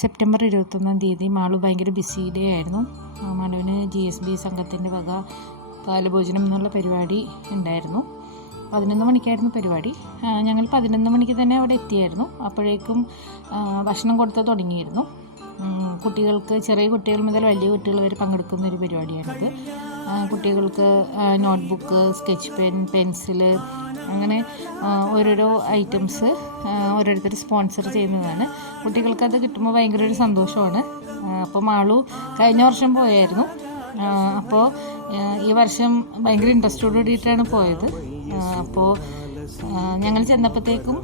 September 21 Malu ഭയങ്കര BC day ആയിരുന്നു. മാളുവിന് GSB സംഘത്തിൻ്റെ വക ബാലഭോജനം എന്നുള്ള പരിപാടി ഉണ്ടായിരുന്നു. 11 മണിക്കായിരുന്നു പരിപാടി. ഞങ്ങൾ 11 മണിക്ക് തന്നെ അവിടെ എത്തിയായിരുന്നു. അപ്പോഴേക്കും ഭക്ഷണം കൊടുത്ത് തുടങ്ങിയിരുന്നു. കുട്ടികൾക്ക്, ചെറിയ കുട്ടികൾ മുതൽ വലിയ കുട്ടികൾ വരെ പങ്കെടുക്കുന്ന ഒരു പരിപാടിയാണിത്. കുട്ടികൾക്ക് നോട്ട്ബുക്ക്, സ്കെച്ച് പെൻ, പെൻസില്, അങ്ങനെ ഓരോരോ ഐറ്റംസ് ഓരോരുത്തർ സ്പോൺസർ ചെയ്യുന്നതാണ്. കുട്ടികൾക്കത് കിട്ടുമ്പോൾ ഭയങ്കര ഒരു സന്തോഷമാണ്. അപ്പോൾ മാളു കഴിഞ്ഞ വർഷം പോയായിരുന്നു. അപ്പോൾ ഈ വർഷം ഭയങ്കര ഇൻട്രസ്റ്റോട് കൂടിയിട്ടാണ് പോയത്. അപ്പോൾ ഞങ്ങൾ ചെന്നപ്പോഴത്തേക്കും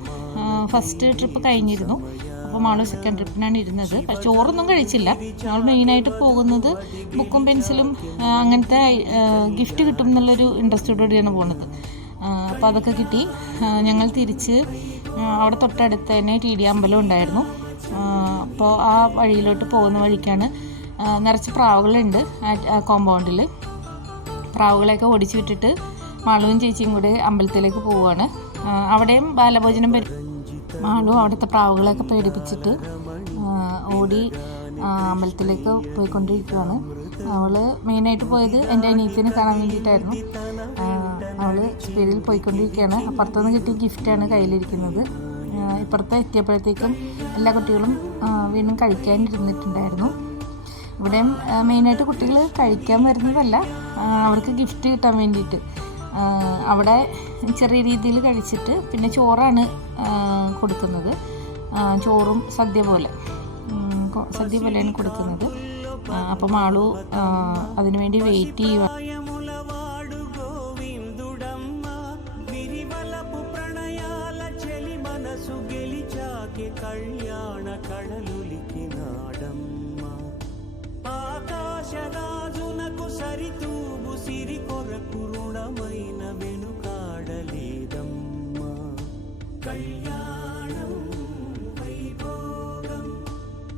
ഫസ്റ്റ് ട്രിപ്പ് കഴിഞ്ഞിരുന്നു. അപ്പോൾ മാളു സെക്കൻഡ് ട്രിപ്പിനാണ് ഇരുന്നത്. പക്ഷെ ചോറൊന്നും കഴിച്ചില്ല. ഞങ്ങൾ മെയിനായിട്ട് പോകുന്നത് ബുക്കും പെൻസിലും അങ്ങനത്തെ ഗിഫ്റ്റ് കിട്ടും എന്നുള്ളൊരു ഇൻട്രസ്റ്റോടുകൂടിയാണ് പോകുന്നത്. അപ്പോൾ അതൊക്കെ കിട്ടി. ഞങ്ങൾ തിരിച്ച് അവിടെ തൊട്ടടുത്ത് തന്നെ TD അമ്പലം ഉണ്ടായിരുന്നു. അപ്പോൾ ആ വഴിയിലോട്ട് പോകുന്ന വഴിക്കാണ് നിറച്ച് പ്രാവുകളുണ്ട് ആ കോമ്പൗണ്ടിൽ. പ്രാവുകളെയൊക്കെ ഓടിച്ചു വിട്ടിട്ട് മാളുവും ചേച്ചിയും കൂടെ അമ്പലത്തിലേക്ക് പോവുകയാണ്. അവിടെയും ബാലഭോജനം മാളു അവിടുത്തെ പ്രാവുകളെയൊക്കെ പേടിപ്പിച്ചിട്ട് ഓടി അമ്പലത്തിലേക്ക് പോയിക്കൊണ്ടിരിക്കുകയാണ്. അവൾ മെയിനായിട്ട് പോയത് എൻ്റെ അനിയത്തിനെ കാണാൻ വേണ്ടിയിട്ടായിരുന്നു. അവൾ സ്പീഡിൽ പോയിക്കൊണ്ടിരിക്കുകയാണ്. അപ്പുറത്തുനിന്ന് കിട്ടിയ ഗിഫ്റ്റാണ് കയ്യിലിരിക്കുന്നത്. ഇപ്പുറത്ത് എത്തിയപ്പോഴത്തേക്കും എല്ലാ കുട്ടികളും വീണ്ടും കഴിക്കാനിരുന്നിട്ടുണ്ടായിരുന്നു. ഇവിടെയും മെയിനായിട്ട് കുട്ടികൾ കഴിക്കാൻ വരുന്നതല്ല, അവർക്ക് ഗിഫ്റ്റ് കിട്ടാൻ വേണ്ടിയിട്ട്. അവിടെ ചെറിയ രീതിയിൽ കഴിച്ചിട്ട് പിന്നെ ചോറാണ് കൊടുക്കുന്നത്. ചോറും സദ്യ പോലെയാണ് കൊടുക്കുന്നത്. അപ്പോൾ മാളു അതിനുവേണ്ടി വെയിറ്റ് ചെയ്യുക. కళ్యాణ కళలులికి నాడమ్మ ఆకాశరాజునకు సరితూబు సిరి కొరకు రుణమైన వెనుకాడలేదమ్మ. కళ్యాణం వైభోగం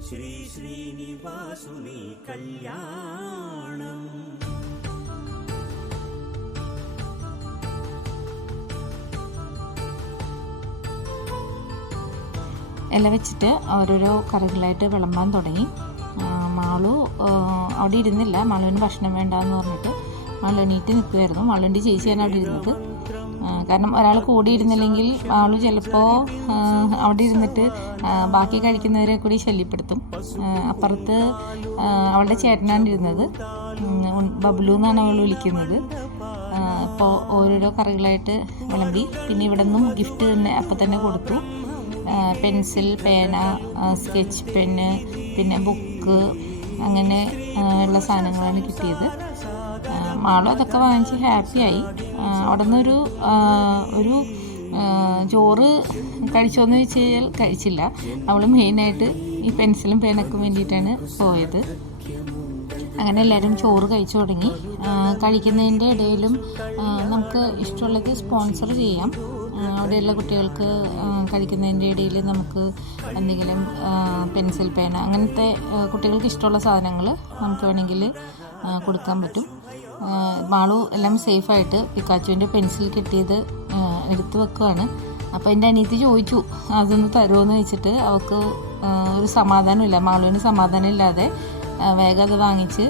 శ్రీ శ్రీనివాసుని కళ్యాణం. ഇല വെച്ചിട്ട് ഓരോരോ കറികളായിട്ട് വിളമ്പാൻ തുടങ്ങി. മാളു അവിടെ ഇരുന്നില്ല. മാളുവിന് ഭക്ഷണം വേണ്ടാന്ന് പറഞ്ഞിട്ട് മാളു എണീറ്റ് നിൽക്കുമായിരുന്നു. മാളുവിൻ്റെ ചേച്ചിയാണ് അവിടെ ഇരുന്നത്. കാരണം ഒരാൾ കൂടി ഇരുന്നില്ലെങ്കിൽ മാളു ചിലപ്പോൾ അവിടെ ഇരുന്നിട്ട് ബാക്കി കഴിക്കുന്നവരെ കൂടി ശല്യപ്പെടുത്തും. അപ്പുറത്ത് അവളുടെ ചേട്ടനാണ് ഇരുന്നത്. ബബ്ലു എന്നാണ് അവൾ വിളിക്കുന്നത്. അപ്പോൾ ഓരോരോ കറികളായിട്ട് വിളമ്പി. പിന്നെ ഇവിടെ നിന്നും ഗിഫ്റ്റ് തന്നെ അപ്പം തന്നെ കൊടുത്തു. പെൻസിൽ, പേന, സ്കെച്ച് പെന്ന്, പിന്നെ ബുക്ക്, അങ്ങനെ ഉള്ള സാധനങ്ങളാണ് കിട്ടിയത്. മാളു അതൊക്കെ വാങ്ങിച്ച് ഹാപ്പിയായി. അവിടെ നിന്നൊരു ചോറ് കഴിച്ചോന്ന് ചോദിച്ചു കഴിഞ്ഞാൽ കഴിച്ചില്ല. അവൾ മെയിനായിട്ട് ഈ പെൻസിലും പേനക്കും വേണ്ടിയിട്ടാണ് പോയത്. അങ്ങനെ എല്ലാവരും ചോറ് കഴിച്ചു തുടങ്ങി. കഴിക്കുന്നതിൻ്റെ ഇടയിലും നമുക്ക് ഇഷ്ടമുള്ളത് സ്പോൺസർ ചെയ്യാം. അവിടെയുള്ള കുട്ടികൾക്ക് കഴിക്കുന്നതിൻ്റെ ഇടയിൽ നമുക്ക് എന്തെങ്കിലും പെൻസിൽ, പേന, അങ്ങനത്തെ കുട്ടികൾക്ക് ഇഷ്ടമുള്ള സാധനങ്ങൾ നമുക്ക് വേണമെങ്കിൽ കൊടുക്കാൻ പറ്റും. മാളു എല്ലാം സേഫായിട്ട് പിക്കാച്ചുവിൻ്റെ പെൻസിൽ കിട്ടിയത് എടുത്തു വെക്കുകയാണ്. അപ്പോൾ എൻ്റെ അനിയത്തി ചോദിച്ചു അതൊന്ന് തരുമോയെന്ന് വെച്ചിട്ട്. അവൾക്ക് ഒരു സമാധാനമില്ല, മാളുവിന് സമാധാനം ഇല്ലാതെ വേഗം അത് വാങ്ങിച്ച്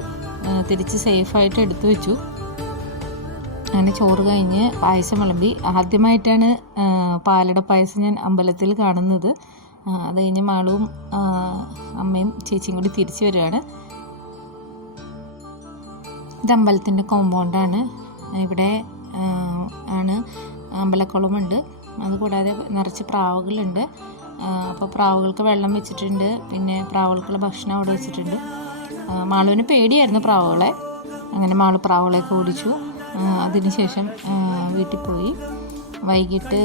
തിരിച്ച് സേഫായിട്ട് എടുത്തു വെച്ചു. അങ്ങനെ ചോറ് കഴിഞ്ഞ് പായസം വിളമ്പി. ആദ്യമായിട്ടാണ് പാലട പായസം ഞാൻ അമ്പലത്തിൽ കാണുന്നത്. അത് കഴിഞ്ഞ് മാളുവും അമ്മയും ചേച്ചിയും കൂടി തിരിച്ചു വരികയാണ്. ഇത് അമ്പലത്തിൻ്റെ കോമ്പൗണ്ടാണ്. ഇവിടെ ആണ് അമ്പലക്കുളമുണ്ട്. അതുകൂടാതെ നിറച്ച് പ്രാവുകളുണ്ട്. അപ്പോൾ പ്രാവുകൾക്ക് വെള്ളം വെച്ചിട്ടുണ്ട്. പിന്നെ പ്രാവുകൾക്കുള്ള ഭക്ഷണം അവിടെ വെച്ചിട്ടുണ്ട്. മാളുവിന് പേടിയായിരുന്നു പ്രാവുകളെ. അങ്ങനെ മാളു പ്രാവുകളെയൊക്കെ ഓടിച്ചു. അതിനുശേഷം വീട്ടിൽ പോയി. വൈകിട്ട്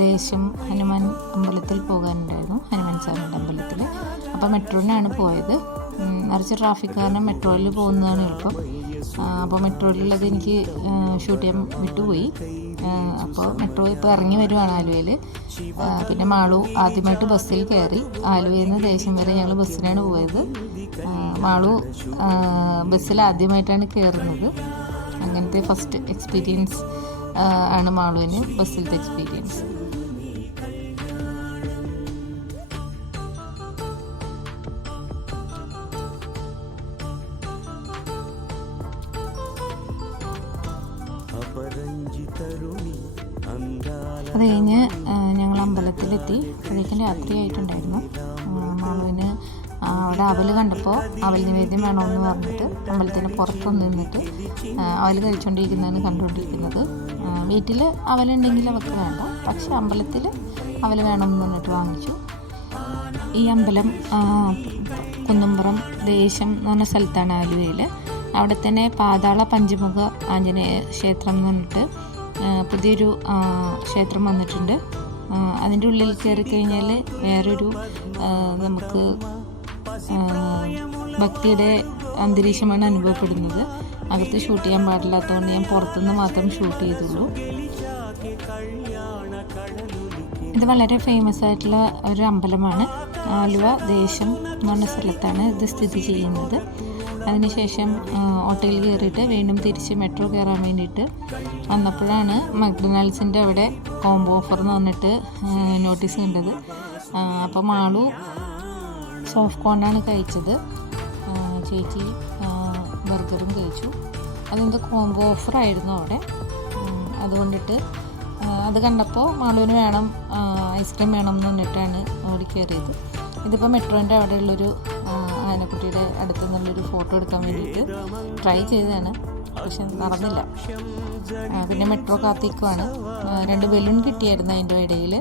ദേശം ഹനുമാൻ അമ്പലത്തിൽ പോകാനുണ്ടായിരുന്നു, ഹനുമാൻ സാറിൻ്റെ അമ്പലത്തിൽ. അപ്പോൾ മെട്രോയിലാണ് പോയത്. നിറച്ച് ട്രാഫിക് കാരണം മെട്രോയിൽ പോകുന്നതാണ് എളുപ്പം. അപ്പോൾ മെട്രോയിലുള്ളത് എനിക്ക് ഷൂട്ട് ചെയ്യാൻ വിട്ടുപോയി. അപ്പോൾ മെട്രോ ഇപ്പോൾ ഇറങ്ങി വരുവാണ് ആലുവയിൽ. പിന്നെ മാളു ആദ്യമായിട്ട് ബസ്സിൽ കയറി. ആലുവയിൽ നിന്ന് ദേശം വരെ ഞങ്ങൾ ബസ്സിനാണ് പോയത്. മാളു ബസ്സിൽ ആദ്യമായിട്ടാണ് കയറുന്നത്. അങ്ങനത്തെ ഫസ്റ്റ് എക്സ്പീരിയൻസ് ആണ് മാളുവിന്, ബസ്സിലത്തെ എക്സ്പീരിയൻസ്. തരുണി അന്താല അത് കഴിഞ്ഞ് ഞങ്ങൾ അമ്പലത്തിലെത്തി. അപ്പോഴേക്കും രാത്രിയായിട്ടുണ്ടായിരുന്നു. മാളുവിന് അവിടെ അവൽ കണ്ടപ്പോൾ അവൽ നിവേദ്യം വേണമെന്ന് പറഞ്ഞിട്ട് അമ്പലത്തിന് പുറത്തൊന്ന് നിന്നിട്ട് അവൽ കഴിച്ചുകൊണ്ടിരിക്കുന്നതാണ് കണ്ടുകൊണ്ടിരിക്കുന്നത്. വീട്ടിൽ അവലുണ്ടെങ്കിൽ അവൾക്ക് വേണ്ട, പക്ഷെ അമ്പലത്തിൽ അവൽ വേണമെന്ന് പറഞ്ഞിട്ട് വാങ്ങിച്ചു. ഈ അമ്പലം കുന്നുംപുറം ദേശം എന്ന് പറഞ്ഞ സ്ഥലത്താണ്, ആലുവയിൽ. അവിടെ തന്നെ പാതാള പഞ്ചമുഖ ആഞ്ജനേയ ക്ഷേത്രം എന്ന് പറഞ്ഞിട്ട് പുതിയൊരു ക്ഷേത്രം വന്നിട്ടുണ്ട്. അതിൻ്റെ ഉള്ളിൽ കയറി കഴിഞ്ഞാൽ വേറൊരു നമുക്ക് ഭക്തിയുടെ അന്തരീക്ഷമാണ് അനുഭവപ്പെടുന്നത്. അകത്ത് ഷൂട്ട് ചെയ്യാൻ പാടില്ലാത്തതുകൊണ്ട് ഞാൻ പുറത്തുനിന്ന് മാത്രം ഷൂട്ട് ചെയ്തുള്ളൂ. ഇത് വളരെ ഫേമസ് ആയിട്ടുള്ള ഒരു അമ്പലമാണ്. ആലുവ ദേശം എന്ന് പറഞ്ഞ സ്ഥലത്താണ് ഇത് സ്ഥിതി ചെയ്യുന്നത്. അതിനുശേഷം ഓട്ടോയിൽ കയറിയിട്ട് വീണ്ടും തിരിച്ച് മെട്രോ കയറാൻ വേണ്ടിയിട്ട് വന്നപ്പോഴാണ് മക്ഡൊണാൾഡ്സിൻ്റെ അവിടെ കോംബോ ഓഫർ എന്ന് പറഞ്ഞിട്ട് നോട്ടീസ് കണ്ടത്. അപ്പോൾ മാളു സോഫ്റ്റ് കോർണാണ് കഴിച്ചത്, ചേച്ചി ബർഗറും കഴിച്ചു. അതെന്തോ കോംബോ ഓഫറായിരുന്നു അവിടെ. അതുകൊണ്ടിട്ട് അത് കണ്ടപ്പോൾ മാളുവിന് വേണം ഐസ്ക്രീം വേണം എന്ന് പറഞ്ഞിട്ടാണ് ഓടി കയറിയത്. ഇതിപ്പോൾ മെട്രോൻ്റെ അവിടെയുള്ളൊരു ആനക്കുട്ടിയുടെ അടുത്തു നിന്നുള്ളൊരു ഫോട്ടോ എടുക്കാൻ വേണ്ടിയിട്ട് ട്രൈ ചെയ്തതാണ്, പക്ഷെ നടന്നില്ല. പിന്നെ മെട്രോ കാത്തിക്കുവാണ്. 2 ബലൂൺ കിട്ടിയായിരുന്നു അതിൻ്റെ ഇടയിൽ.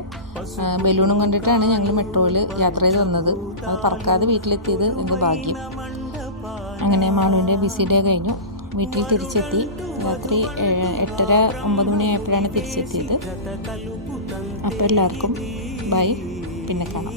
ബലൂണും കൊണ്ടിട്ടാണ് ഞങ്ങൾ മെട്രോയിൽ യാത്ര ചെയ്ത് വന്നത്. അത് പറക്കാതെ വീട്ടിലെത്തിയത് എൻ്റെ ഭാഗ്യം. അങ്ങനെ മാളുവിൻ്റെ ബിസി ഡേ കഴിഞ്ഞു. വീട്ടിൽ തിരിച്ചെത്തി. രാത്രി 8:30-9 മണിയായപ്പോഴാണ് തിരിച്ചെത്തിയത്. അപ്പോൾ എല്ലാവർക്കും ബൈ, പിന്നെ കാണാം.